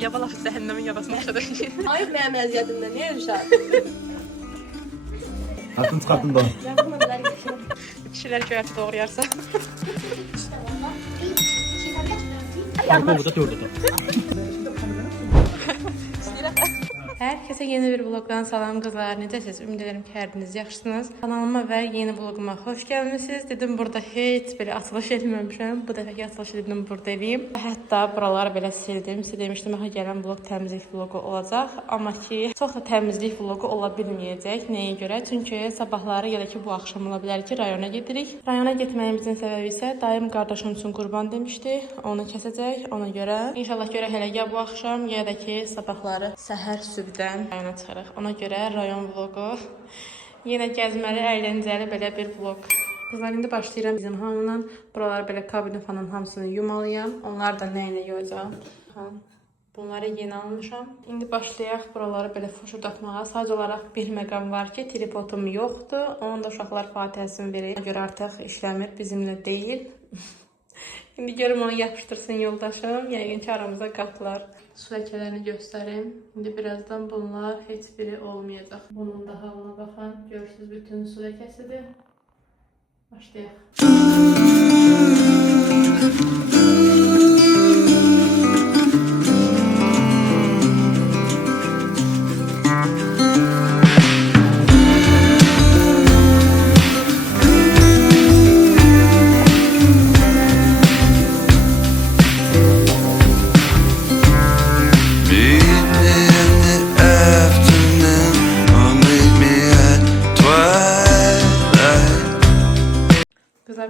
Bu yaba lafı cəhənnəmin yabasına oxşadı. Hayır mənim əziyyətimdə, niyə Ürşad? Atın çıxartın da. Kişilər göyərti doğrayarsa. Arpa burada dördü. Herkese yeni bir vlogdan salam qızlar. Necəsiniz? Ümid edirəm ki, hər biriniz yaxşısınız. Kanalıma və yeni vloguma xoş gəlmisiniz. Dedim burada heç belə açılış etməmişəm. Bu dəfəki açılış dedim burada eləyim. Hətta buraları belə sildim. Sizə demişdim ki, gələn vlog təmizlik vlogu olacaq. Amma ki, çox da təmizlik vlogu ola bilməyəcək. Nəyə görə? Çünki sabahları ya da ki, bu axşam ola bilər ki, rayona gedirik. Rayona getməyimizin səbəbi isə dayım qardaşım üçün qurban demişdi. Onu kəsəcək. Ona görə inşallah görə hələ ya bu axşam ya da ki, sabahları səhər sübdən rayona çıxırıq. Ona görə rayon vlogu yenə gəzməli, əyləncəli belə bir vlog. Qızlar, indi başlayıram bizim hamından. Buraları belə kabinet falan hamısını yumalıyam. Onlar da nə ilə yuyacağam. Bunları yeni almışam. İndi başlayaq buraları belə foşurdatmağa. Sadəcə olaraq bir məqam var ki, tripodum yoxdur. Onun da uşaqlar fatihəsini verir. Ona görə artıq işləmir, bizimlə deyil. İndi görüm onu yapıştırsın yoldaşım. Yəqin ki, aramıza qatılar. Su ləkələrini göstərim. İndi birazdan bunlar heç biri olmayacaq. Bunun da halına baxın. Görürsünüz, bütün su ləkəsidir. Başlayaq.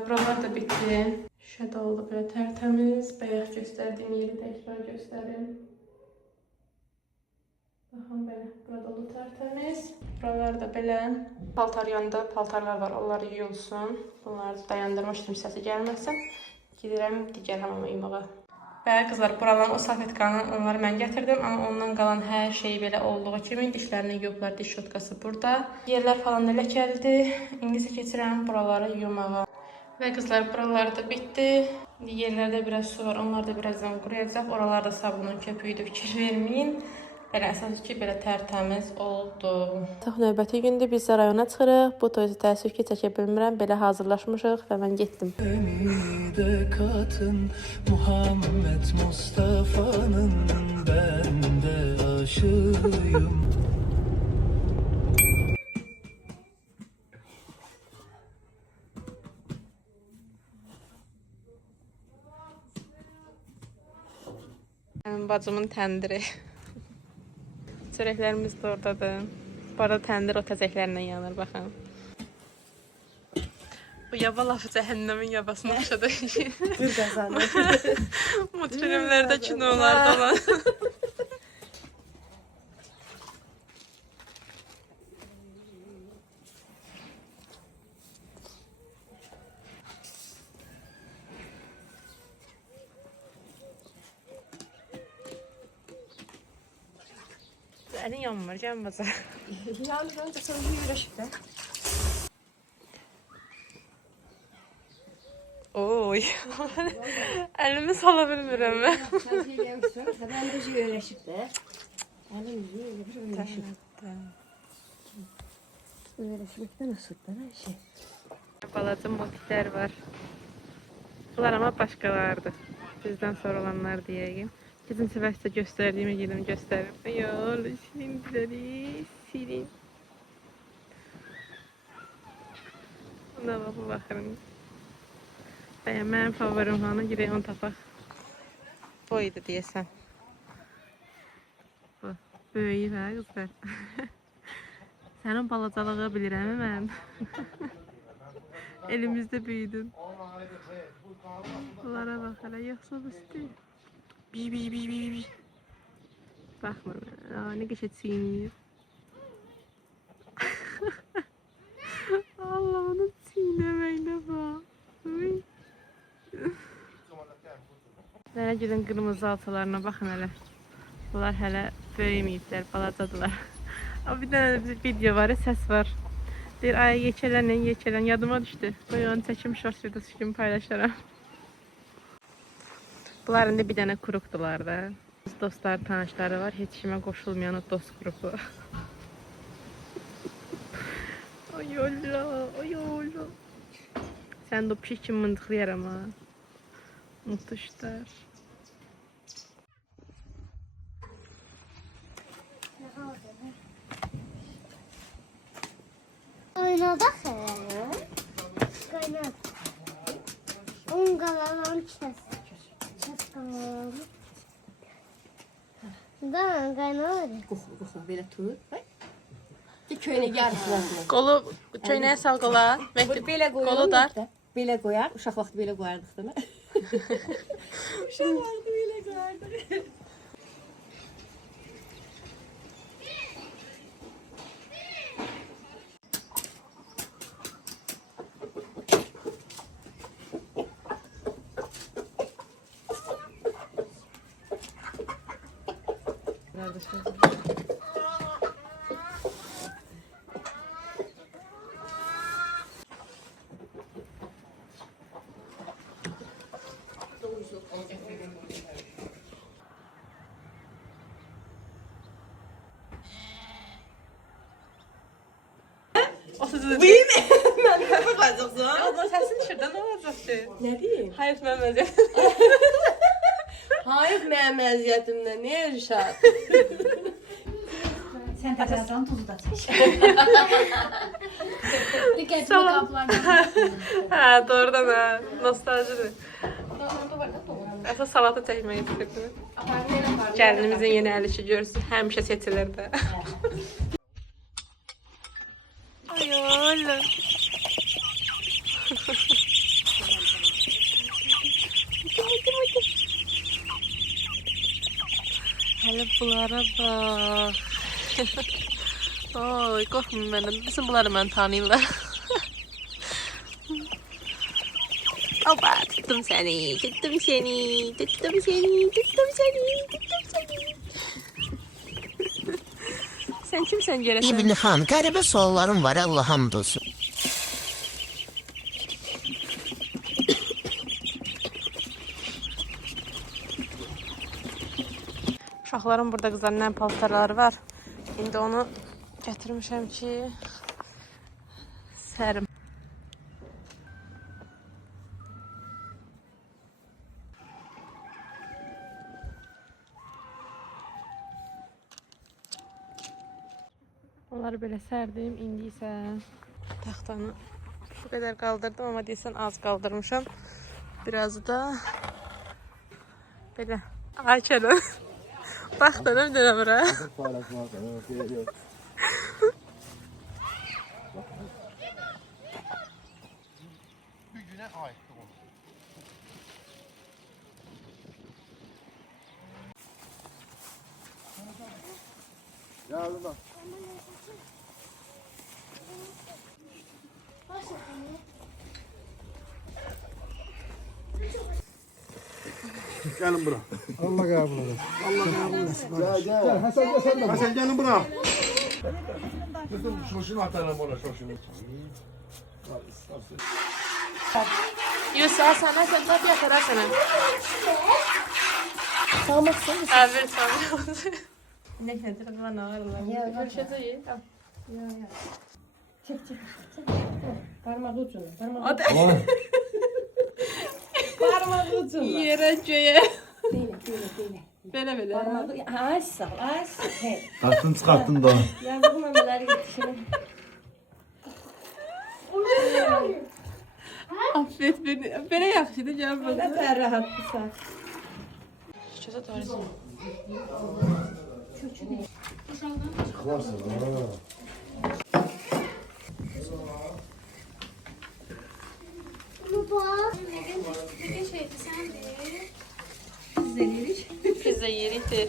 Buralar da bitti. Şişə də oldu belə tərtəmiz. Bayaq göstərdiyim yeri təkrar göstərim. Baxın belə, burada oldu tərtəmiz. Buralar da belə paltar yanında paltarlar var, onları yuyulsun. Bunları dayandırmışdım səsi gəlməsin. Gedirəm digər hamama yumağa. Bəli qızlar, buraların o salfetkanı onları mən gətirdim, amma ondan qalan hər şey belə olduğu kimi dişlərini yuyublar, diş şotkası burada. Yerlər falan da ləkəlidir. İndi isə keçirəm buraları yumağa. Və qızlar, buralar da bitdi. Yerlərdə biraz su var, onlar da birazdan quruyacaq. Oralarda sabunun köpüyüdür, fikir verməyin. Belə əsas ki, belə tərtəmiz oldu. Növbəti gündür, biz də rayona çıxırıq. Bu toyu təəssüf ki, çəkə bilmirəm. Belə hazırlaşmışıq və mən getdim. Katın Muhammed Mustafa'nın ben de aşığıyım. Mənim bacımın təndiri. Çörəklərimiz də oradadır. Bu arada təndir o təzəklərlə yanır, baxın. Bu yaba lafı cəhənnəmin yabasına oxşadı. Dur qazanı. Multfilmlərdə, kinolarda olan. Əlin yanmır, gəlin bacar. Yalnız önce sana bir yürüyüşük de. Oy. Əlimi sala bilmirəm mən. Sen şey gelmişsin, ben de yürüyüşük de. Elim yürüyüşük. Yürüyüşükte nasıl da şey. Balaca motiflər var. Bunlar ama başqalardır. Bizdən sonra olanlar deyəyim. Keçən səfər sizə göstərdiyimi yedim göstərim. Ayol, şirinləri, şirin. Buna baxın. Bəyən, mənim favorim hanı, girək onu tapaq. Bu idi deyəsən. Bu, böyüyü hə qızlar. Sənin balacalığı bilirəm mən. Elimizdə büyüdün. Bunlara bax hələ, yoxsa bu üstü. Bi. Baxma, ne qəşəng çiynir. Allah, onu çiynəməyinə bax. Mənə gəlin qırmızı alçalarına baxın hələ. Bunlar hələ böyüməyiblər, balacadılar. Bir dənə video var, səs var. Deyir, ay yekələn, yadıma düşdü. Onu çəkim short videosu kimi paylaşaram. Bunlar indi bir dənə kuruqdular da. dostlar, tanışları var. Heç kimə qoşulmayan o dost qrupu. Ay Allah, ay Allah. Sen de o pişik kimi mındıqlayaram ha. Mutlu işler. Oynadık hele. Kaynak. Un kalan kes. Kes kalan. Da kaynağı. Qoxu, belə tut. Bax. Köyünə gəlsin. Qolu çöynəyə sal qola. Belə qoyuram. Qolu dar. Belə qoyar. Uşaq vaxtı belə qoyardıq da. Uşaq vaxtı belə qoyardıq. O sözü Değil mi? Mən nə baxacaqsan? Abla səsin şırda nə olacaqdı? Nə deyim? Hayır mən vəziyyət. Hayır, mənim əziyyətimdən niyə Rişad? Sen takarsan tuzu da çek. Dikkatli Tamam. kaplardan. Hə, doğrudan ha. Nostaljidir. Əsas salata çəkmək istirdim. Gəlinimizin yeni əl işi görsün. Həmişə seçilir də. Ay Allah. Hələ bunlara bax. Oy, qorxmayın məndən. Bizim bunları mən tanıyırlar. Oba, tuttum seni, tuttum seni, tuttum seni, tuttum seni, tuttum seni. Sen kimsen görəsən? İbn Xan, qəribə suallarım var, Allah hamd olsun. Uşaqların burada qızlarının paltarları var. İndi onu gətirmişəm ki, sərim. Onları belə sərdim. İndi isə taxtanı bu qədər qaldırdım, amma deyəsən az qaldırmışam. Birazı da belə. Ay Kerem. Bax da nə dönə bura. Gelin bura. Allah kabul etsin. Allah kabul etsin. Gel. Hasan gel sen de. Hasan gelin bura. Kızım şoşunu atalım ona şoşunu. Yusuf sana sen tabii yatar sana. Sağmaqsan. Abi sağ. Ne nedir lan ağırlar. Görüşeceğiz. Çək. Parmaq ucuna. Parmaq Hadi. Parmaq ucuna. Yere göğe. Belə. Belə belə. Parmaq ay sağ. Hey. Kalktın çıkarttın da. Yazığı məmələri yetişirim. Affet beni. Belə yaxşıdır gəl Nə burada. tər rahatdırsan. Şurada doğrusu. Baba. Pizza yeridir.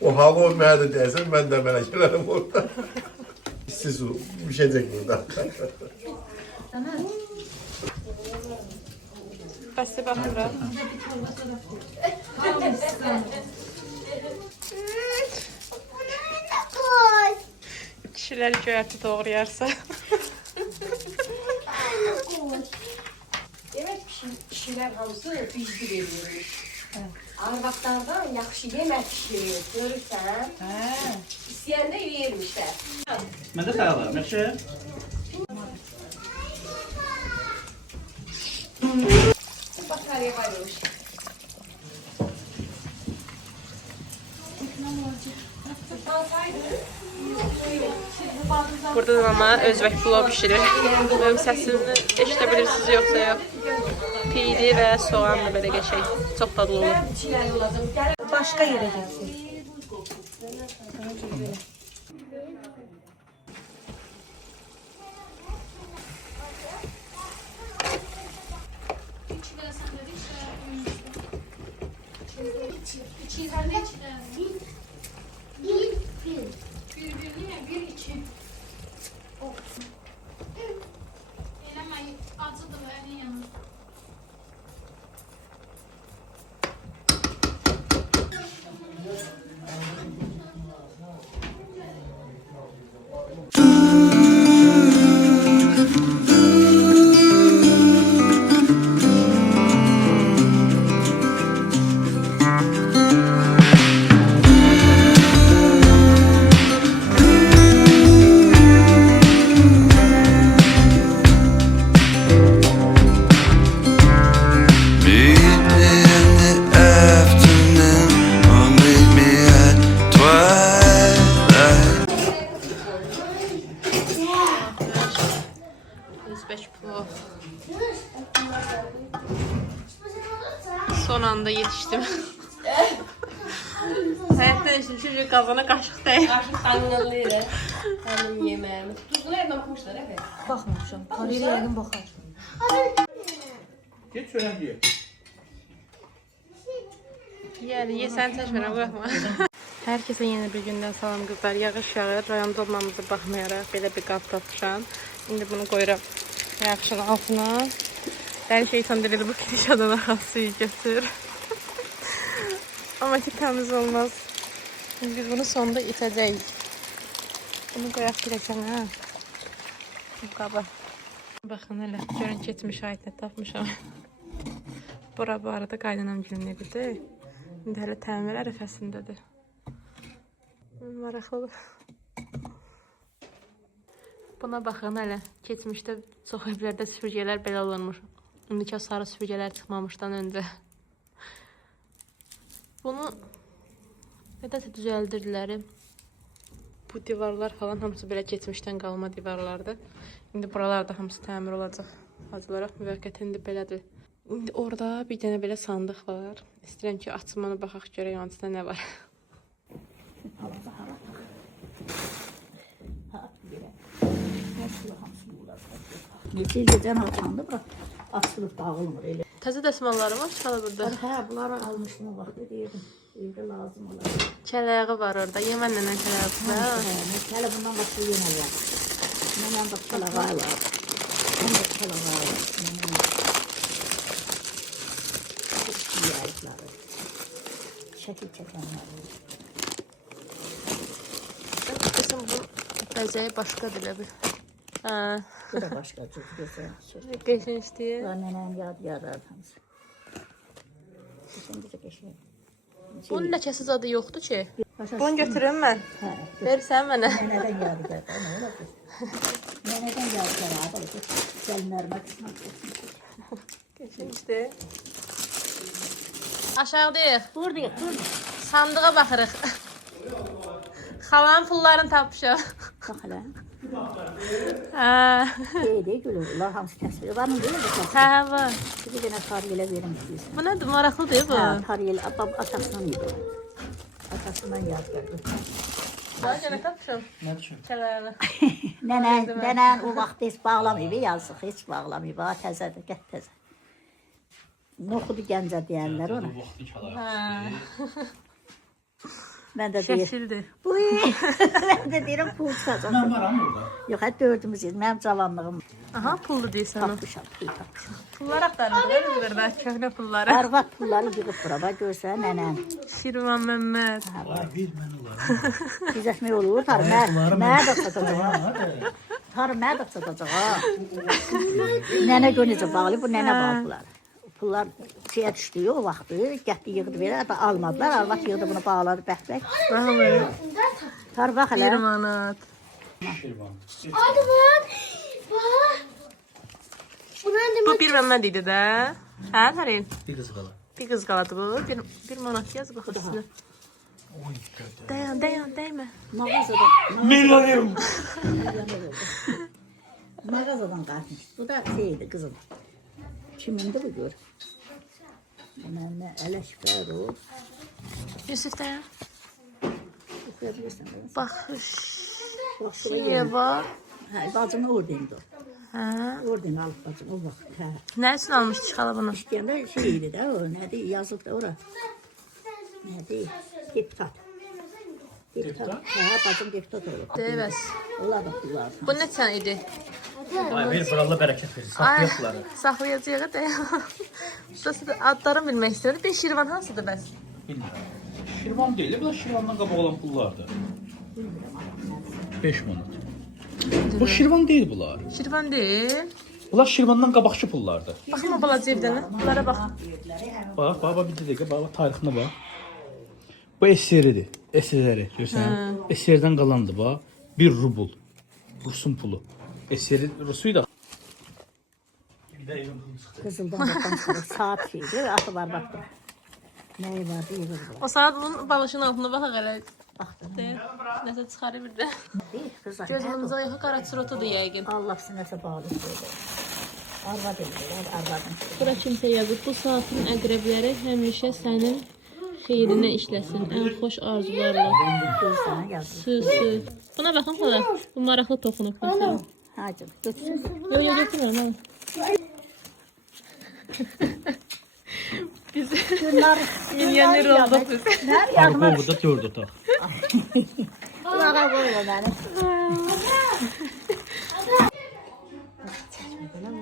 O hava olmaya dersen ben de melekelerim orada. Siz düşecek burada. Bəs bax bura. Koy. Kişiləri göyərti doğrayarsa. kişilər hamısı bizdi verirmiş. Arvaqlardan yaxşı yemək pişirir, görürsən? İstəyəndə yeyirmişlər. Məndə sağlar, yaxşı? Batarya varmış. Burada da mama özbək plov bişirir. Mənim səsimi eşidebilirsiniz yoxsa yox. Piydi və soğanla belə qəşəng. Çox dadlı olur. Başqa yerə getsin. Özbək plov. Son anda yetişdim. Həyatda eşitmişim ki, qazana qaşıq dəyir. Qaşıq qanqanlı ilə həmin yeməyimiz. Tuzunu evdən baxmışlar, əfə. Baxmamışam. Parayla yəqin baxar. Get çörək ye. Yəni, yesən çəkmirəm, baxma. Hər kəsə yeni bir gündən salam qızlar. Yağış yağır, rayonda olmamıza baxmayaraq belə bir qab tapmışam. İndi bunu qoyuram yağışın altına. Dəli şeytan dedi, bu kirişadan axan suyu götür. Amma ki, təmiz olmaz. Şimdi biz bunu sonunda itəcəyik. Bunu qoyaq girəsən, hə? Bu qaba. Baxın elə, görün keçmiş ayətlə tapmışam. Bura bu arada qaynanam günün evidir. İndi hələ təmir ərəfəsindədir. Maraqlıdır. Buna baxın hələ. Keçmişdə çox evlərdə süpürgələr belə olurmuş. İndiki o sarı süpürgələr çıxmamışdan öncə. Bunu nədəsə düzəldirdilər. Bu divarlar falan hamısı belə keçmişdən qalma divarlardır. İndi buralarda hamısı təmir olacaq. Hazırlaraq müvəqqəti indi belədir. İndi orada bir dənə belə sandıq var. İstəyirəm ki, açım onu, baxaq görək onun içində nə var. Neçə gecən açandı, açılıb dağılmır elə. Təzə dəsmalları var, çıxalı burada. Hə, bunları almışdım, vaxtı deyirdim. Evdə lazım olar. Kələyağı var orada. Yemənlə nə kələyağı var? Hələ bundan başqa yemək var. Mənən bax kələyağı var. Bundan kələyağı var. Yayıqları. Şəkil çəkənlər. Qızım, bu bəzəyi başqa bilə bir. Hə. Bu da başqa çox gözəl. Qəşəng işləyir. Nənəm yadırlar hamısı. Şimdi də qəşəng. Bunun ləkəsiz adı yoxdur ki. Bunu götürüm mən. Hə. Verirsən mənə. Nənədən yadigar. Nə olacaq? Nənədən yadigar abi. Gəlmərmə qısmət. Qəşəng işdir. Aşağıdayıq. Buradayıq. Sandığa baxırıq. Xalanın pullarını tapmışam. Bax hələ. Hə. Deyək gülür. Allah hamısı təsviri var mı deyil mi? Hə, var. Bir dənə tariyelə verim istəyirsən. Bu nədir? Maraqlıdır bu. Hə, tariyelə. Atasından idi. Atasından yadigardır. Daha gənə tapmışam. Nə düşün? Kələyağı. Nənən o vaxt heç bağlamayıb, yazıq, heç bağlamayıb. Ha, təzədir, qət təzə. Noxudu gəncə deyərlər ona. Hə. Mən də deyir. Şəkildir. Uy, mən də deyirəm pul çıxacaq. Mən varam burada. Yox, hə dördümüz idi. Mənim cavanlığım Aha, pullu deyirsən o. tapmışam, pul tapmışam. Pullar axtarırıq, burada köhnə pulları. Arvad pulları yığıb bura, bax görsən nənəm. Şirvan Məmməd. Bir mən olarım. Gizləşmək olur, tar mənə də satacaq. Tar mənə də satacaq. Nənə gönücə bağlı, bu nənə bağlılar. Pullar şeyə düşdü o vaxtı. Getdi yığdı verə da almadılar. Arvad yığdı bunu bağladı bəhbək. Tar bax 1 hələ. manat. Hadi bak. Bak. Bunlar da Bu 1 manat idi də. Hə, Tarin? Bir qız qala. Bir qız qaladı bu. 1 manat yaz bax üstünə. Dayan, dəymə. Mağazadan. Milyonerim. Mağazadan qalmış. Bu da şeydi qızım. Kimindir bu gör? Mənə Ələşbər o. Yusuf dayan. Oxuyabilirsən. Baxış. Şuraya Şuraya bax. Hə, bacımı ordendi o. Hə. Orden alıb bacım o vaxt. Hə. Nə üçün almışdı xala bunu? İstəyəndə şey idi də o. Nədir? Yazıb da ora. Nədir? Deputat. Deputat. Hə, bacım deputat olub. Deməz. Onlar da pullar. Bu neçə idi? Ay ver buralı bərəkət versin. Saxlayaqları. Saxlayacağıq da. Burası da adlarını bilmək istəyirəm. Bir Şirvan hansıdır bəs? Bilmirəm. Şirvan deyil, bu da Şirvandan qabaq olan pullardır. 5 manat. Bu Şirvan deyil bunlar. Şirvan deyil. Bunlar Şirvandan qabaqçı pullardır. Baxma balaca evdən. Bunlara bax. Bax, bir dəqiqə, bax, tarixinə bax. Bu SSR-dir. SSR, görürsən? SSR-dən qalandır, bax. 1 rubl. Rusun pulu. SSR Rusuydu. Qızıldan baxan sonra saat şeydir. Atı var bax. Nəyi var deyir. O saat bunun balışın altında baxaq elə. Baxdım. Nəsə çıxarı bir də. Deyir qızlar. Gözümüzə ayağı qara çirotudur yəqin. Allah sinəsə bağlı şeydir. Arvad edir, arvadın. Bura kimsə yazıb, bu saatin əqrəbləri həmişə sənin xeyrinə işləsin. Ən xoş arzularla. Gözlərini yazır. Sü. Buna baxın xala. Bu maraqlı toxunub məsələn. Hacı, götürsün. Öyle götürürəm ha. Biz milyoner olduk biz. Hər yardıma Araba burada 4 otaq. qulağa qoyma məni.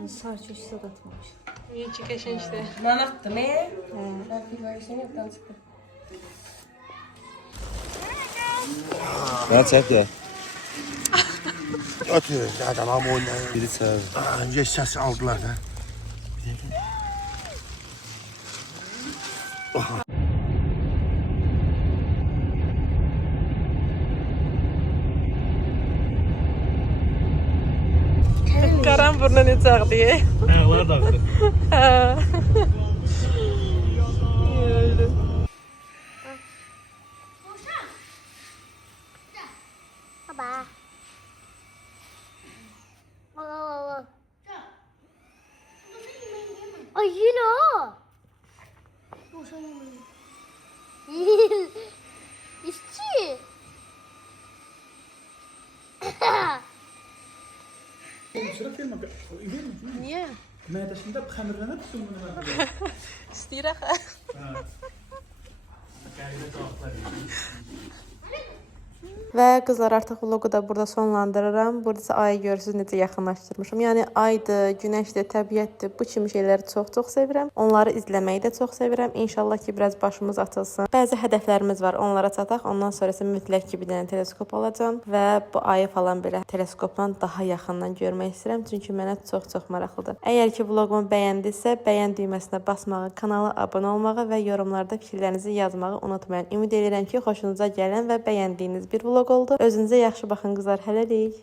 Sarçı üstə atmamış. İyi çıkışın işte. Manatdı mı? Ben çek de. Ötüyor adam ama oynayın. Biri çağır. Önce ses aldılar da. Karan burnu ne çağ diye. Ayaqları da axır. Baba. Baba. Ay yine o. İşçi. Niye? Mədəsində xəmirlənə tutsun bunu. İstəyirək. Və qızlar artıq vlogu da burada sonlandırıram. Burada isə ayı görürsünüz necə yaxınlaşdırmışam. Yəni aydır, günəşdir, təbiətdir. Bu kimi şeyləri çox sevirəm. Onları izləməyi də çox sevirəm. İnşallah ki biraz başımız açılsın. Bəzi hədəflərimiz var. Onlara çataq. Ondan sonrası mütləq ki bir dənə teleskop alacağam və bu ayı falan belə teleskopla daha yaxından görmək istəyirəm. Çünki mənə çox maraqlıdır. Əgər ki vlogumu bəyəndinizsə, bəyən düyməsinə basmağı, kanala abunə olmağı və yorumlarda fikirlərinizi yazmağı unutmayın. Ümid edirəm ki xoşunuza gələn və bəyəndiyiniz bir vlog oldu. Özünüzə yaxşı baxın qızlar. Hələlik.